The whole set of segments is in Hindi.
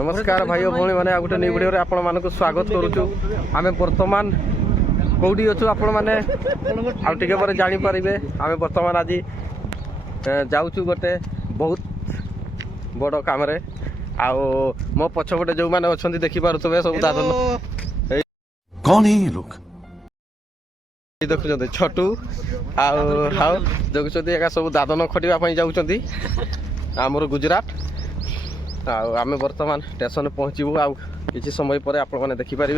नमस्कार भाई और भौणी मैंने गोटे न्यू वीडियो आपण मानक स्वागत करुचु। आम बर्तमान कौटी अच्छु आपण मैंने आगे पर जापारे आम बर्तमान आज जाऊँ गोटे बहुत बड़ कम मो पछपटे जो मैंने अच्छा देखिपे सब दादन कौन है ये लोग देखुं छटू आउ देखुं सब दादन खटापी जाऊँच आमर गुजरात आम बर्तमान स्टेशन पहुँचबू आ किसी समय पर आपण मैंने देखिपारे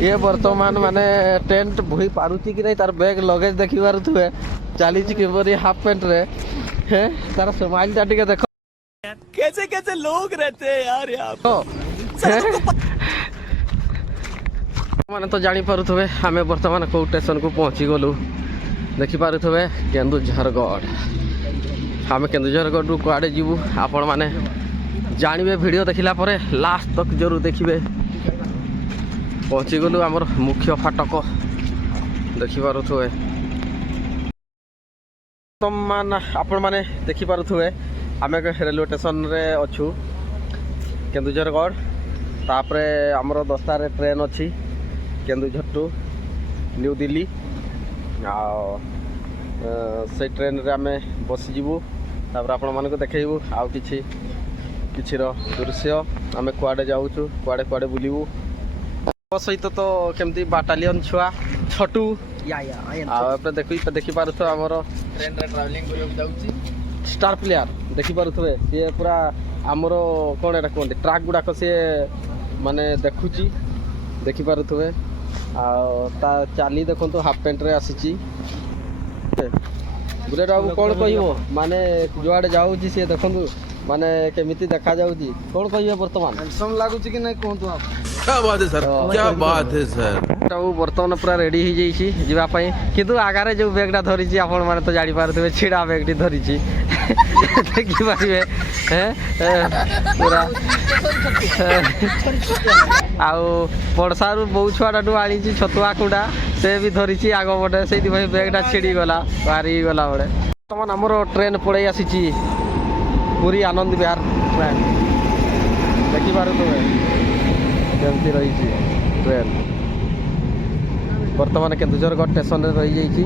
ये बर्तमान माने टेंट बोही पारुची कि नहीं तार बैग लगेज देखिपारे चली किपरि हाफ पैंट रे हैं तार स्माइल टा टिके देखो कैसे कैसे लोग रहते हैं यार यहाँ मैंने तो जानी पारुथुवे आम बर्तमान कौ स्टेशन को पहुँची गलु देखिपारुथुवे केन्दुझरगढ़ आम केन्दुझरगढ़ रु कुआड़े जीवु आपण माने जानवे वीडियो देखला परे लास्ट तक जरूर देखिए। पहुँची गलु आमर मुख्य फाटक देखिपारुथुवे बर्तमान आपण माने देखिपारुथुवे आम रेलवे स्टेशन रे अच्छू केन्दुझरगढ़ तापरे आमर 10टार ट्रेन अच्छी केन्दुझर टू न्यू दिल्ली से ट्रेन रे आम बसीजु आपण मानक देखू आउ किछि दृश्य आम कुआडे जाऊँ कुआडे कुआडे बुलू सहित तो केमती बाटालियन छुआ छटू देखिपार आमर ट्रेन रे ट्रैवलिंग करके स्टार प्लेयर देखिपारे सी पूरा आमर कौन एटा कहते ट्राक गुड़ाक सी माने देखुची देखिपारे आ चाली देखो हाफ पैंट रे आसी बुलेट बाबू कौन कह माने जुआड़े जाऊँगी सी देखु माने केमिति देखा जाउची कौन कहिए वर्तमान हैंडसम लागुची कि नहीं कहतु आप क्या बात है सर क्या बात है सर बर्तमान पूरा रेडी हो जाइए जीवाई किंतु आगारे जो बैगटा धरी आपण मैंने तो जानी पारे छिड़ा बैगटी धरी देखिपारे पूरा आउ पड़सारू बो छुआटा आनी छतुआ कुड़ा से भी धरी आग पटे से बैगटा छिड़ी गला बाहरी गला बड़े बर्तमान आमर ट्रेन पड़े आसी पूरी आनंद विहार ट्रेन देखिपारे केमती रही ट्रेन बर्तमान केन्दुझरगढ़ स्टेशन रही जाइए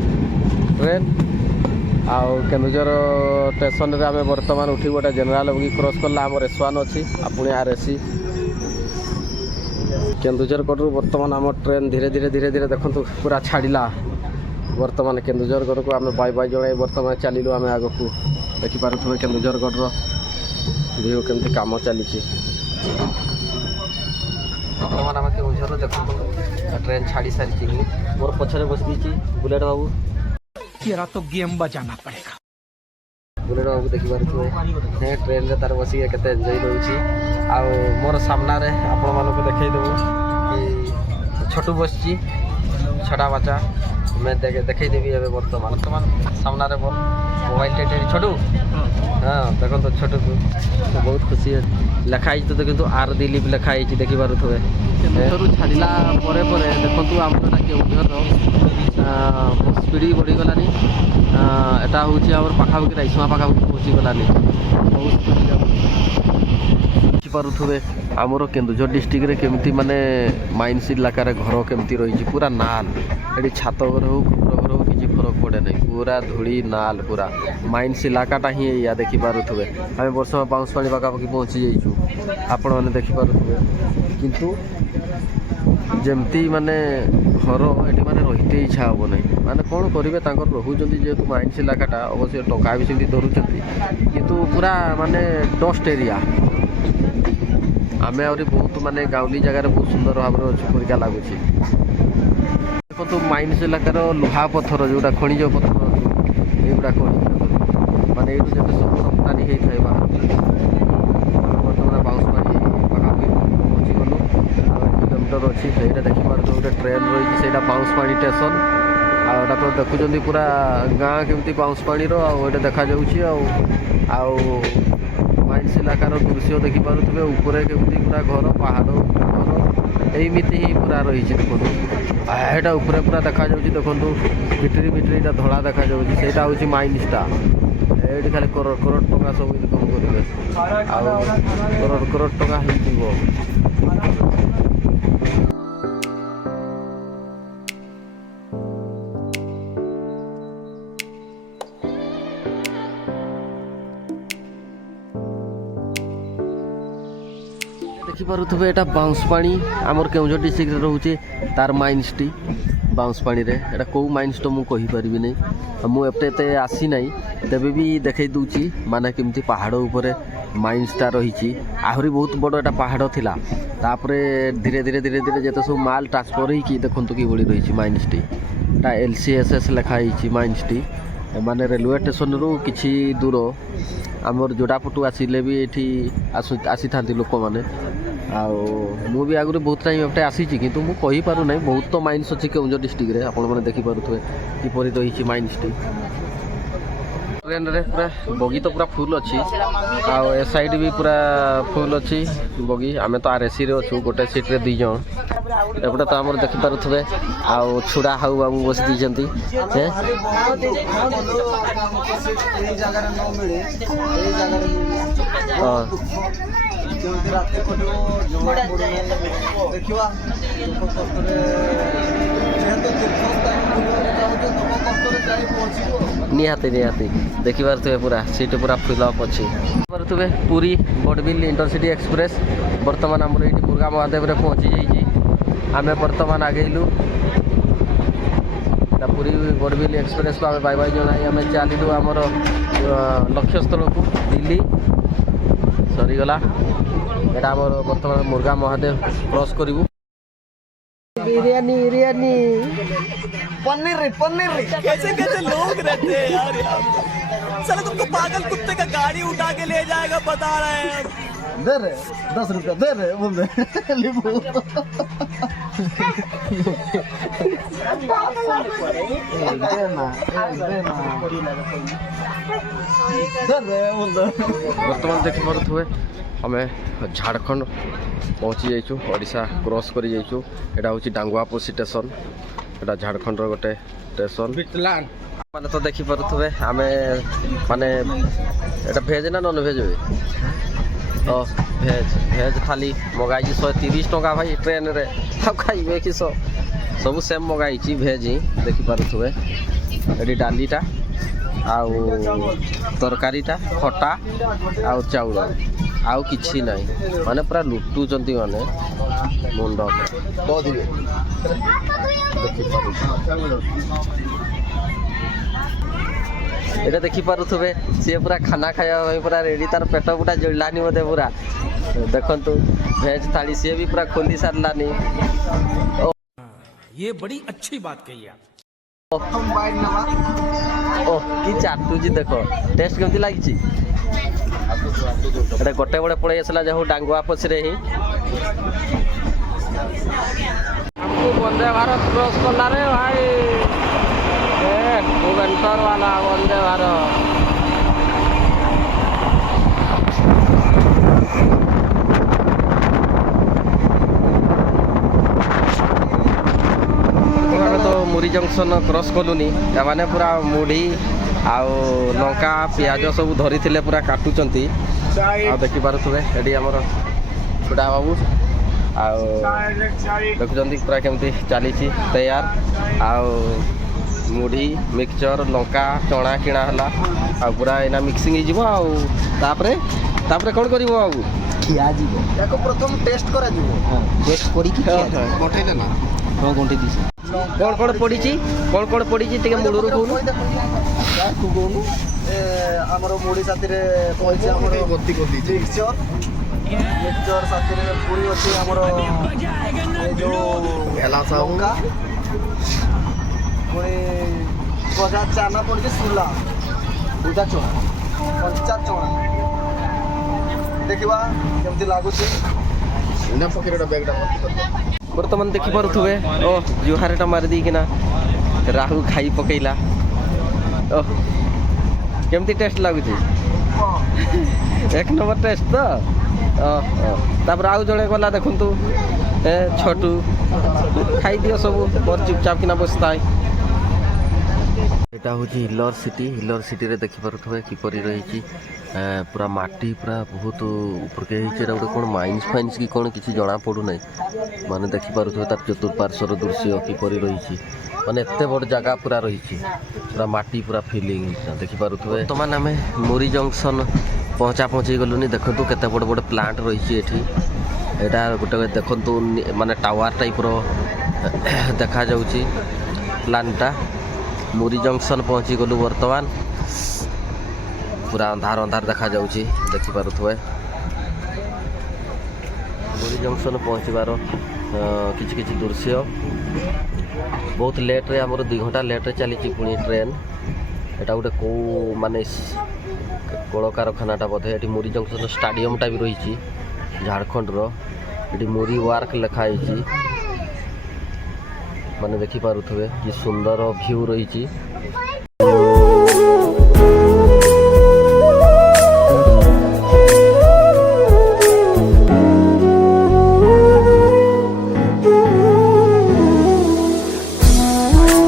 ट्रेन आउ केन्दुझर स्टेशन रे आम बर्तमान उठी गोटे जेनेल बगी क्रॉस कला आम S1 अच्छी पुणी RSC केन्दुझरगढ़ बर्तमान आम ट्रेन धीरे धीरे धीरे धीरे देखु पूरा छाड़ा बर्तमान केन्दुझरगढ़ को आम बाय बाय जन बर्तमान चलू आम आग को देखिपारे केन्दुझरगढ़ व्यू केमती काम चली बर्तमान आम केन्दुझर देखो ट्रेन छाड़ी सारी मोर पछरे बस दी बुलेट बाबू तेरा तो गेम बजाना पड़ेगा बुलेट बाबू देखिपारे ट्रेन रे तार बसी केते एंजॉय होउची आ मोर सामना रे आपण मानको देखाई देबो कि छोटू बसची छड़ा बच्चा मैं देखाई देवी ए बर्तमान सामना रे मोर मोबाइल टे छोटू हाँ देखो तो छोटू को बहुत खुशी है लिखाई तो देखो आर दिलीप लिखाई देखिपारे छाड़ा पर देखो आमर केन्दुझर स्पीड बढ़ीगलानी एटा हूँ आम पाखापाखि राइसमा पाखापाखि पहुँचीगलानी बहुत देखिपारे आमर केन्दुझर डिस्ट्रिक्ट रे केमती माने माइंस इलाकार घर केमती रही पूरा नाल ये छात घर हो खुर घर हो किसी फरक पड़े नहीं पूरा धूली नाल पूरा माइंस इलाकाटा ही या देखिपारे आम वर्ष बाउंसपाणी पाखापाखि पहुँची जाइचु आपण मैंने देखिपारे किंतु जमती माने घर ये माने रही इच्छा हम ना माने कौन करेंगे रोच जेहतु माइंस इलाकाटा अवश्य टंका भी सेमती धरुंच किंतु पूरा माने डस्ट एरिया आमे आहुरी बहुत माने गाँवली जगार बहुत सुंदर भाव में अच्छी परिका लगुच देखो माइंस इलाकार लुहा पथर जोटा खनिज पथर युवा माने ये जब सब रप्तानी होता है बर्तमान बाउंसपाणी पाखापाखि पहुँची गलु किलोमीटर अच्छी से देखिपार गोटे ट्रेन रही है बाउंसपाणी स्टेशन आटा तो देखुं पूरा गाँ केमती बाउंसपाणी ये देखा माइंस इलाकार दृश्य देखिपारे ऊपर केमती पूरा घर पहाड़ घर एमती ही पूरा रही देखो यहाँ ऊपर पूरा देखा देखो भिटरी भिटरी धड़ा देखा से हूँ माइंसटा ଏଇଠି ଖାଲି କରୋଡ଼ କରୋଡ଼ ଟଙ୍କା ସବୁ ଇନକମ୍ କରିବେ ଆଉ କରୋଡ଼ କରୋଡ଼ ଟଙ୍କା ହେଇଯିବ। ଦେଖିପାରୁଥିବେ ଏଇଟା ବାଉଁଶପାଣି ଆମର କେଉଁଝର ଡିଷ୍ଟ୍ରିକ୍ଟରେ ରହୁଛି ତାର ମାଇନ୍ସଟି ବାଉଁଶପାଣିରେ। ଏଇଟା କେଉଁ ମାଇନ୍ସ ତ ମୁଁ କହିପାରିବି ନାହିଁ ଆଉ ମୁଁ ଏତେ ଆସିନାହିଁ ତେବେ ବି ଦେଖେଇ ଦେଉଛି ମାନେ କେମିତି ପାହାଡ଼ ଉପରେ ମାଇନ୍ସଟା ରହିଛି। ଆହୁରି ବହୁତ ବଡ଼ ଏଇଟା ପାହାଡ଼ ଥିଲା ତାପରେ ଧୀରେ ଧୀରେ ଯେତେ ସବୁ ମାଲ ଟ୍ରାନ୍ସଫର ହେଇକି ଦେଖନ୍ତୁ କିଭଳି ରହିଛି ମାଇନ୍ସଟି। ଏଇଟା LCSS ଲେଖା ହେଇଛି ମାଇନ୍ସଟି। ମାନେ ରେଲୱେ ଷ୍ଟେସନରୁ କିଛି ଦୂର ଆମର ଯୋଡ଼ାପଟୁ ଆସିଲେ ବି ଏଠି ଆସିଥାନ୍ତି ଲୋକମାନେ। ଆଉ ମୁଁ ବି ଆଗରୁ ବହୁତ ଟାଇମ୍ ଏପଟେ ଆସିଛି କିନ୍ତୁ ମୁଁ କହିପାରୁନାହିଁ ବହୁତ ତ ମାଇନ୍ସ ଅଛି କେଉଁଝର ଡିଷ୍ଟ୍ରିକ୍ଟରେ ଆପଣମାନେ ଦେଖିପାରୁଥିବେ କିପରି ରହିଛି ମାଇନ୍ସଟି। ଟ୍ରେନରେ ପୁରା ବଗି ତ ପୁରା ଫୁଲ୍ ଅଛି ଆଉ ଏ ସାଇଡ଼୍ ବି ପୁରା ଫୁଲ୍ ଅଛି ବଗି। ଆମେ ତ RACରେ ଅଛୁ ଗୋଟେ ସିଟ୍ରେ 2 ଜଣ। ଏପଟେ ତ ଆମର ଦେଖିପାରୁଥିବେ ଆଉ ଛୁଡ଼ା ହାଉ ବାବୁ ବସି ଦେଇଛନ୍ତି। ନିହାତି ଦେଖିପାରୁଥିବେ ପୁରା ସିଟ୍ ପୁରା ଫିଲ୍ ଅପ୍ ଅଛି। ଦେଖିପାରୁଥିବେ ପୁରୀ ବଡ଼ବିଲ ଇଣ୍ଟରସିଟି ଏକ୍ସପ୍ରେସ୍ ବର୍ତ୍ତମାନ ଆମର ଏଇଠି ମୁର୍ଗା ମହାଦେବରେ ପହଞ୍ଚି ଯାଇଛି। ଆମେ ବର୍ତ୍ତମାନ ଆଗେଇଲୁ ପୁରୀ ବଡ଼ବିଲ ଏକ୍ସପ୍ରେସ୍କୁ ଆମେ ବାଇ ବାଇ ଜଣାଇ ଆମେ ଚାଲିଲୁ ଆମର ଲକ୍ଷ୍ୟସ୍ଥଳକୁ ଦିଲ୍ଲୀ। ସରିଗଲା ଏଇଟା ଆମର ବର୍ତ୍ତମାନ ମୁର୍ଗା ମହାଦେବ କ୍ରସ୍ କରିବୁ। बिरयानी पनीर कैसे कैसे लोग रहते हैं यार यहाँ पे। साला तुमको पागल कुत्ते का गाड़ी उठा के ले जाएगा बता रहे हैं। दे रहे 10 रुपया दे रहे बोल दे लींबू ବର୍ତ୍ତମାନ ଦେଖିପାରୁଥିବେ ଆମେ ଝାଡ଼ଖଣ୍ଡ ପହଞ୍ଚି ଯାଇଛୁ ଓଡ଼ିଶା କ୍ରସ୍ କରି ଯାଇଛୁ। ଏଇଟା ହେଉଛି ଡାଙ୍ଗୁଆପୋଷି ଷ୍ଟେସନ। ଏଇଟା ଝାଡ଼ଖଣ୍ଡର ଗୋଟେ ଷ୍ଟେସନ। ମାନେ ତ ଦେଖିପାରୁଥିବେ ଆମେ ମାନେ ଏଇଟା ଭେଜ୍ ନା ନନ୍ ଭେଜ୍ ହୁଏ? ଭେଜ୍ ଥାଲି ମଗାଇଛି 130 ଟଙ୍କା ଭାଇ ଟ୍ରେନରେ। ଆଉ ଖାଇବେ କି ସବୁ ସେମ୍ ମଗାଇଛି ଭେଜ୍ ହିଁ ଦେଖିପାରୁଥିବେ। ଏଠି ଡାଲିଟା ଆଉ ତରକାରୀଟା ଖଟା ଆଉ ଚାଉଳ ଆଉ କିଛି ନାହିଁ। ମାନେ ପୁରା ଲୁଟୁଛନ୍ତି ମାନେ ମୁଣ୍ଡ ଏଇଟା ଦେଖିପାରୁଥିବେ ସିଏ ପୁରା ଖାନା ଖାଇବା ପାଇଁ ପୁରା ରେଡ଼ି। ତାର ପେଟ ପୁରା ଜଳିଲାନି ବୋଧେ ପୁରା। ଦେଖନ୍ତୁ ଭେଜ୍ ଥାଳି ସିଏ ବି ପୁରା ଖୋଲି ସାରିଲାନି। ये बड़ी अच्छी बात कही आप। କି ଚାଟୁଛି ଦେଖ ଟେଷ୍ଟ କେମିତି ଲାଗିଛି। ଏଇଟା ଗୋଟେ ବେଳେ ପଳେଇ ଆସିଲା ଯେ ହଉ ଡାଙ୍ଗୁଆ ପଛରେ ହିଁ ଆମକୁ ବନ୍ଦେ ଭାରତ କ୍ରସ୍ କଲାରେ ଭାଇ। ଭୁବନେଶ୍ୱର ବାଲା ବନ୍ଦେ ଭାରତ। ଆମେ ତ ମୁରି ଜଙ୍କସନ୍ କ୍ରସ୍ କଲୁନି। ଏମାନେ ପୁରା ମୁଢ଼ି ଆଉ ଲଙ୍କା ପିଆଜ ସବୁ ଧରିଥିଲେ ପୁରା କାଟୁଛନ୍ତି। ଆଉ ଦେଖିପାରୁଥିବେ ଏଠି ଆମର ଛୁଡ଼ା ବାବୁ ଆଉ ଦେଖୁଛନ୍ତି ପୁରା କେମିତି ଚାଲିଛି ତୟାର। ଆଉ ମୁଢ଼ି ମିକ୍ସଚର ଲଙ୍କା ଚଣା କିଣା ହେଲା ଆଉ ପୁରା ଏଇନା ମିକ୍ସିଂ ହେଇଯିବ। ଆଉ ତାପରେ କ'ଣ କରିବ ବାବୁ? ଖିଆଯିବ ତାକୁ ପ୍ରଥମ ଟେଷ୍ଟ କରାଯିବ। ଟେଷ୍ଟ କରିକି ଗଣ୍ଠେଇଲେ ନା ହଁ ଗଣ୍ଠେଇ ଦେଇଛି। କ'ଣ ପଡ଼ିଛି ଟିକେ ମୂଳରୁ କହୁନୁ। କହୁନୁ ଆମର ମୁଢ଼ି ସାଥିରେ ପଡ଼ିଛି ଆମର ମିକ୍ସଚର ସାଥିରେ ପୁରୀ ଅଛି ଆମର ଯେଉଁ ଲଙ୍କା ପୁଣି ଗଜା ଚାନା ପଡ଼ିଛି ସୁଲା ବୁଦା ଚଣା କଞ୍ଚା ଚଣା। ଦେଖିବା କେମିତି ଲାଗୁଛି। ବର୍ତ୍ତମାନ ଦେଖିପାରୁଥିବେ ଜୁହାରଟା ମାରି ଦେଇକିନା ରାହୁ ଖାଇ ପକେଇଲା। କେମିତି ଟେଷ୍ଟ ଲାଗୁଛି? 1 ନମ୍ବର ଟେଷ୍ଟ ତ। ତାପରେ ଆଉ ଜଣେ ଗଲା ଦେଖନ୍ତୁ ଛଟୁ ଖାଇଦିଅ ସବୁ ମୋର ଚୁପଚାପ କିନା ବସିଥାଏ। এটা হচ্ছে হিଲର ସିଟିରେ ଦେଖିପାରୁଥିବେ କିପରି ରହିଛି ପୁରା ମାଟି ପୁରା ବହୁତ ଉପରକେ ହେଇଛି। ଏଇଟା ଗୋଟେ କ'ଣ ମାଇନ୍ସ କି କ'ଣ କିଛି ଜଣାପଡ଼ୁନାହିଁ। ମାନେ ଦେଖିପାରୁଥିବେ ତାର ଚତୁଃପାର୍ଶ୍ୱର ଦୃଶ୍ୟ କିପରି ରହିଛି। ମାନେ ଏତେ ବଡ଼ ଜାଗା ପୁରା ରହିଛି, ପୁରା ମାଟି ପୁରା ଫିଲିଂ ଦେଖିପାରୁଥିବେ। ବର୍ତ୍ତମାନ ଆମେ ମୁରି ଜଙ୍କସନ୍ ପହଞ୍ଚି ଗଲୁନି। ଦେଖନ୍ତୁ କେତେ ବଡ଼ ବଡ଼ ପ୍ଲାଣ୍ଟ ରହିଛି ଏଠି। ଏଇଟା ଗୋଟେ ଦେଖନ୍ତୁ ମାନେ ଟାୱାର ଟାଇପ୍ର ଦେଖାଯାଉଛି ପ୍ଲାଣ୍ଟଟା। ମୁରି ଜଙ୍କସନ୍ ପହଞ୍ଚିଗଲୁ ବର୍ତ୍ତମାନ। ପୁରା ଅନ୍ଧାର ଦେଖାଯାଉଛି ଦେଖିପାରୁଥିବେ। ମୁରି ଜଙ୍କସନ୍ ପହଞ୍ଚିବାର କିଛି ଦୃଶ୍ୟ। ବହୁତ ଲେଟ୍ରେ ଆମର 2 ଘଣ୍ଟା ଲେଟ୍ରେ ଚାଲିଛି ପୁଣି ଟ୍ରେନ୍। ଏଇଟା ଗୋଟେ କେଉଁ ମାନେ କଳକାରଖାନାଟା ବୋଧେ। ଏଠି ମୁରି ଜଙ୍କସନ୍ ଷ୍ଟାଡ଼ିୟମଟା ବି ରହିଛି ଝାଡ଼ଖଣ୍ଡର। ଏଠି ମୁରି ୱାର୍କ ଲେଖା ହେଇଛି। ମାନେ ଦେଖିପାରୁଥିବେ କି ସୁନ୍ଦର ଭ୍ୟୁ ରହିଛି।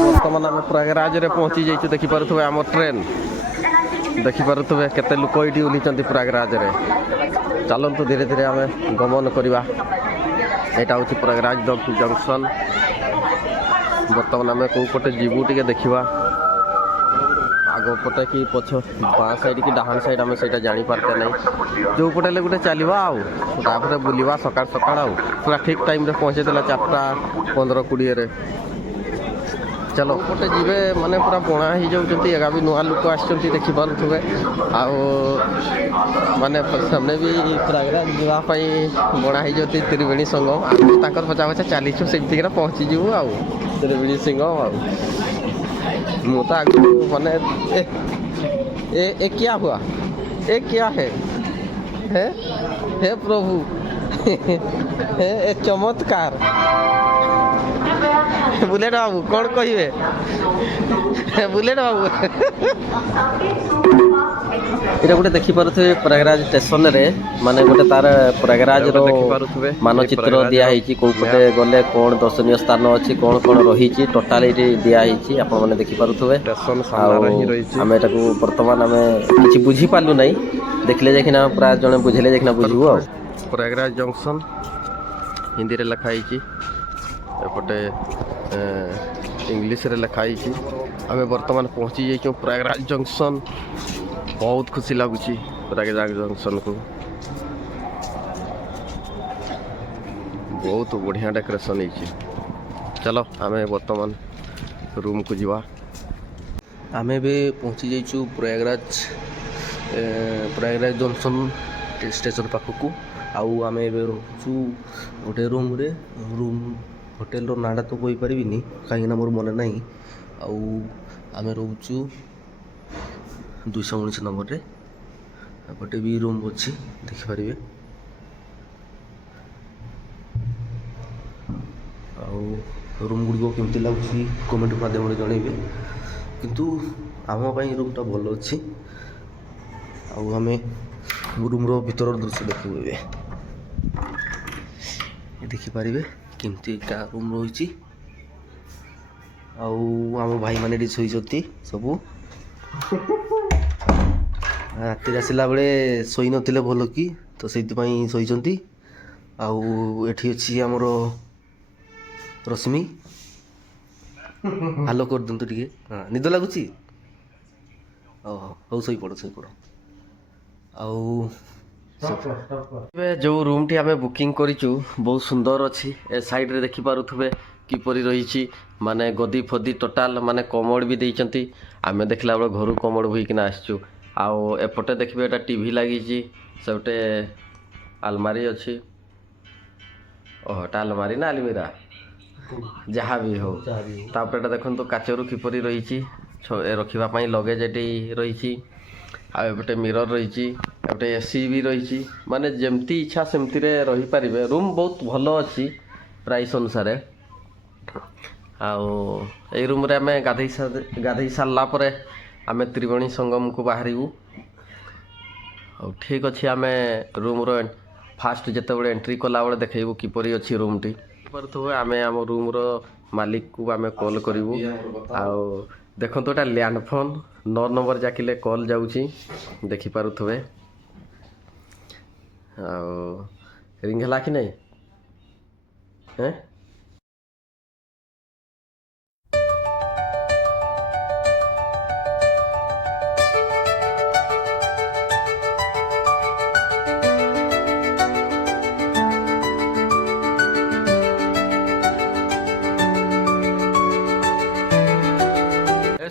ବର୍ତ୍ତମାନ ଆମେ ପ୍ରୟାଗରାଜରେ ପହଞ୍ଚି ଯାଇଛୁ। ଦେଖିପାରୁଥିବେ ଆମ ଟ୍ରେନ୍। ଦେଖିପାରୁଥିବେ କେତେ ଲୋକ ଏଇଠି ଓହ୍ଲିଛନ୍ତି ପ୍ରୟାଗରାଜରେ। ଚାଲନ୍ତୁ ଧୀରେ ଧୀରେ ଆମେ ଗମନ କରିବା। ଏଇଟା ହେଉଛି ପ୍ରୟାଗରାଜ ଜଙ୍କସନ୍। ବର୍ତ୍ତମାନ ଆମେ କେଉଁ ପଟେ ଯିବୁ ଟିକେ ଦେଖିବା। ଆଗ ପଟେ କି ପଛ ବାଁ ସାଇଡ଼୍ କି ଡାହାଣ ସାଇଡ଼୍ ଆମେ ସେଇଟା ଜାଣିପାରିତେ ନାହିଁ। ଯେଉଁ ପଟେ ହେଲେ ଗୋଟେ ଚାଲିବା ଆଉ ତାପରେ ବୁଲିବା ସକାଳ ଆଉ ପୁରା ଠିକ୍ ଟାଇମ୍ରେ ପହଞ୍ଚେଇଦେଲା 4:15-20ରେ। ଚାଲ ପଟେ ଯିବେ ମାନେ ପୁରା ବଣା ହେଇଯାଉଛନ୍ତି। ଏଗା ବି ନୂଆ ଲୋକ ଆସିଛନ୍ତି ଦେଖିପାରୁଥିବେ। ଆଉ ମାନେ ସାମନେ ବି ପ୍ରୟାଗରାଜ ଯିବା ପାଇଁ ବଣା ହେଇଯାଉଛି ତ୍ରିବେଣୀ ସଙ୍ଗମ। ଆମେ ତାଙ୍କର ପଛା ଚାଲିଛୁ ସେମିତିକିନା ପହଞ୍ଚିଯିବୁ ଆଉ ତ୍ରିବେଣୀ ସଙ୍ଗମ ଆଉ। ମୁଁ ତ ଆଗରୁ ମାନେ ଏ क्या हुआ ଏ क्या है हे प्रभु ଏ ଚମତ୍କାର। ବୁଲେଟ୍ ବାବୁ କ'ଣ କହିବେ? ବୁଲେଟ୍ ବାବୁ ଏଇଟା ଗୋଟେ ଦେଖିପାରୁଥିବେ ପ୍ରୟାଗରାଜ ଷ୍ଟେସନରେ ମାନେ ଗୋଟେ ତାର ପ୍ରୟାଗରାଜର ମାନଚିତ୍ର ଦିଆହେଇଛି। କେଉଁ ପଟେ ଗଲେ କ'ଣ ଦର୍ଶନୀୟ ସ୍ଥାନ ଅଛି, କ'ଣ ରହିଛି ଟୋଟାଲ ଏଇଠି ଦିଆହେଇଛି ଆପଣମାନେ ଦେଖିପାରୁଥିବେ। ଆଉ ଆମେ ଏଟାକୁ ବର୍ତ୍ତମାନ ଆମେ କିଛି ବୁଝିପାରିଲୁ ନାହିଁ। ଦେଖିଲେ ଯାଇକିନା ପୁରା ଜଣେ ବୁଝିଲେ ଯାଇକିନା ବୁଝିବୁ ଆଉ। ପ୍ରୟାଗରାଜ ଜଙ୍କସନ୍ ହିନ୍ଦୀରେ ଲେଖା ହେଇଛି, ଏପଟେ ଇଂଲିଶରେ ଲେଖା ହେଇଛି। ଆମେ ବର୍ତ୍ତମାନ ପହଞ୍ଚି ଯାଇଛୁ ପ୍ରୟାଗରାଜ ଜଙ୍କସନ୍। ବହୁତ ଖୁସି ଲାଗୁଛି ପ୍ରୟାଗରାଜ ଜଙ୍କସନ୍କୁ। ବହୁତ ବଢ଼ିଆ ଡେକୋରେସନ୍ ହେଇଛି। ଚାଲ ଆମେ ବର୍ତ୍ତମାନ ରୁମ୍କୁ ଯିବା। ଆମେ ଏବେ ପହଞ୍ଚି ଯାଇଛୁ ପ୍ରୟାଗରାଜ ଜଙ୍କସନ୍ ଷ୍ଟେସନ୍ ପାଖକୁ। ଆଉ ଆମେ ଏବେ ରହୁଛୁ ଗୋଟେ ରୁମ୍ରେ। ହୋଟେଲର ନାଁଟା ତ କହିପାରିବିନି କାହିଁକିନା ମୋର ମନେ ନାହିଁ। ଆଉ ଆମେ ରହୁଛୁ 219 ନମ୍ବରରେ। ଏପଟେ ବି ରୁମ୍ ଅଛି ଦେଖିପାରିବେ। ଆଉ ରୁମ୍ ଗୁଡ଼ିକ କେମିତି ଲାଗୁଛି କମେଣ୍ଟ ମାଧ୍ୟମରେ ଜଣାଇବେ। କିନ୍ତୁ ଆମ ପାଇଁ ରୁମ୍ଟା ଭଲ ଅଛି। ଆଉ ଆମେ ରୁମ୍ର ଭିତରର ଦୃଶ୍ୟ ଦେଖିବୁ ଏବେ। ଦେଖିପାରିବେ କେମିତିକା ରୁମ୍ ରହିଛି। ଆଉ ଆମ ଭାଇମାନେ ଏଠି ଶୋଇଛନ୍ତି ସବୁ। ରାତିରେ ଆସିଲା ବେଳେ ଶୋଇନଥିଲେ ଭଲ କି, ତ ସେଇଥିପାଇଁ ଶୋଇଛନ୍ତି। ଆଉ ଏଠି ଅଛି ଆମର ରଶ୍ମି। ହାଲୋ କରିଦିଅନ୍ତୁ ଟିକେ। ନିଦ ଲାଗୁଛି? ହଉ ଶୋଇପଡ଼। ଆଉ ଏବେ ଯେଉଁ ରୁମ୍ଟି ଆମେ ବୁକିଂ କରିଛୁ ବହୁତ ସୁନ୍ଦର ଅଛି। ଏ ସାଇଡ଼୍ରେ ଦେଖିପାରୁଥିବେ କିପରି ରହିଛି। ମାନେ ଗଦି ଫଦି ଟୋଟାଲ ମାନେ କମୋଡ଼ ବି ଦେଇଛନ୍ତି। ଆମେ ଦେଖିଲା ବେଳେ ଘରୁ କମୋଡ଼ ବୋହିକିନା ଆସିଛୁ। ଆଉ ଏପଟେ ଦେଖିବେ ଏଇଟା ଟିଭି ଲାଗିଛି। ସେପଟେ ଆଲମାରି ଅଛି। ଏଟା ଆଲମାରି ନା ଆଲମିରା ଯାହା ବି ହଉ। ତାପରେ ଏଟା ଦେଖନ୍ତୁ କାଚରୁ କିପରି ରହିଛି ରଖିବା ପାଇଁ ଲଗେଜ୍ ଏଠି ରହିଛି। ଆଉ ଏପଟେ ମିରର ରହିଛି। ଏପଟେ AC ବି ରହିଛି। ମାନେ ଯେମିତି ଇଚ୍ଛା ସେମିତିରେ ରହିପାରିବେ। ରୁମ୍ ବହୁତ ଭଲ ଅଛି ପ୍ରାଇସ୍ ଅନୁସାରେ। ଆଉ ଏଇ ରୁମ୍ରେ ଆମେ ଗାଧେଇ ସାରିଲା ପରେ ଆମେ ତ୍ରିବେଣୀ ସଙ୍ଗମକୁ ବାହାରିବୁ। ଆଉ ଠିକ୍ ଅଛି, ଆମେ ରୁମ୍ର ଫାଷ୍ଟ ଯେତେବେଳେ ଏଣ୍ଟ୍ରି କଲାବେଳେ ଦେଖେଇବୁ କିପରି ଅଛି ରୁମ୍ଟି। ପାରୁଥିବେ ଆମେ ଆମ ରୁମ୍ର ମାଲିକକୁ ଆମେ କଲ୍ କରିବୁ। ଆଉ ଦେଖନ୍ତୁ ଏଇଟା ଲ୍ୟାଣ୍ଡ ଫୋନ୍ 9 ନମ୍ବର ଯାକିଲେ କଲ୍ ଯାଉଛି ଦେଖିପାରୁଥିବେ। ଆଉ ରିଙ୍ଗ ହେଲା କି ନାହିଁ?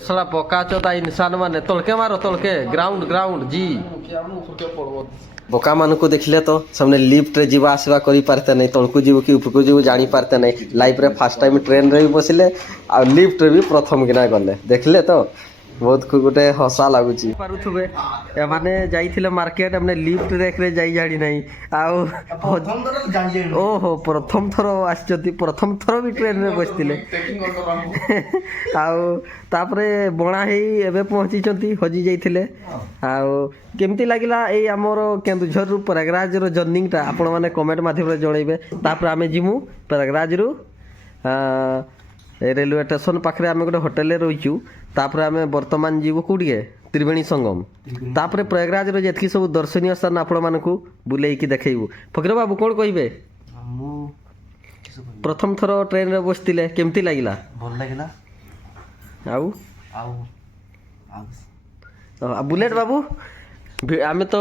साला पका चोता इंसान माने तलके मारो तलके ग्राउंड ग्राउंड जी बोका मान को देखले तो सबने लिफ्ट रे जीवा आसवा करी पारते नहीं तलकू जीव कि उपरकू जीव जानी पारते नहीं लाइफ रे फर्स्ट टाइम ट्रेन रे भी बसिले आ लिफ्ट रे भी प्रथम गिना गले देखले तो बहुत गोटे हसा लगुच पारुथुबे एमाने जाइथिले मार्केट हमने लिफ्ट रेक रे जाई जाड़ी नहीं आउ ओहो प्रथम थरो आछती प्रथम थरो भी ट्रेन रे बसतिले आउ तापरे बणा हेई एबे पहुंची चंती हजी जाइथिले आउ केमती लागिला एई हमरो केन्दुझर रु प्रयागराज रो जर्निंग ता आपण माने कमेंट माध्यम रे जणैबे तापर आमे जिमु प्रयागराज रु रेलवे स्टेशन पाखे आम गोटे होटेल रहीचु तापर आम बर्तमान जीवु कौटे त्रिवेणी संगम तापर प्रयागराज जी सब दर्शनीय स्थान आपण मानक बुलेकी देखू फकीर बाबू कौन कहे प्रथम थर ट्रेन रे बसते केमती लगिला भल लगिला आउ आउ बुलेट बाबू आमे तो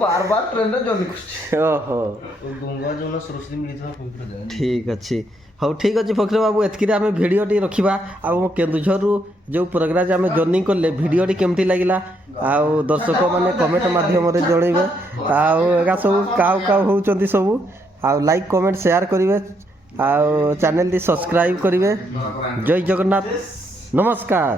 बार बार ट्रेन रे जल्दी ओहो ठीक अच्छे हाँ ठीक अच्छे फकीर बाबू एतकी आम भिडटी रखा आउ केन्दुझर जो प्रयागराज आम जर्नी कले भिडटी केमती लगिला आउ दर्शक मैंने कमेंट मध्यम जनइबे आउ सब काउ काउ होउचंती सब आउ लाइक कमेंट शेयर करेंगे आउ चैनल टी सब्सक्राइब करेंगे जय जगन्नाथ नमस्कार।